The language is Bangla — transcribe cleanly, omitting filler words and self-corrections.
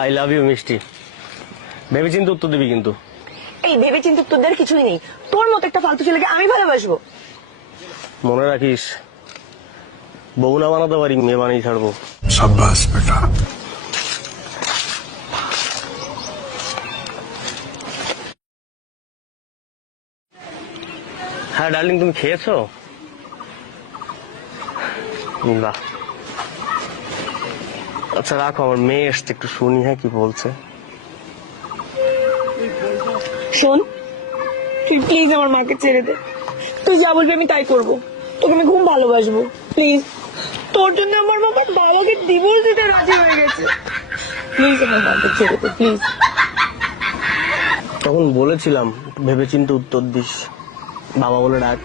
আই লাভ ইউ মিষ্টি। ভেবেচিন্তে উত্তর দিবি কিন্তু। এই ভেবেচিন্তে উত্তর দেওয়ার কিছুই নেই। তোর মতো একটা ফালতু ছেলেকে আমি ভালোবাসবো? মনে রাখিস, বউ না বানাতে পারি, মেয়ে বানিয়ে ছাড়বো। शाबाश बेटा। হ্যাঁ ডার্লিং, তুমি খেয়েছো? বাহ, আচ্ছা রাখো, আমার মেয়ে এসছে, একটু শুনি হ্যাঁ কি বলছে। শোন, তুই প্লিজ আমার মাকে ছেড়ে দে। তুই যা বলবি আমি তাই করবো। তোকে আমি খুব ভালোবাসবো, প্লিজ। তোর জন্য আমার বাবা বাবাকে ডিভোর্স দিতে রাজি হয়ে গেছে। প্লিজ আমার মাকে ছেড়ে দে, প্লিজ। তখন বলেছিলাম ভেবেচিন্তে উত্তর দিস, বাবা বলে ডাক।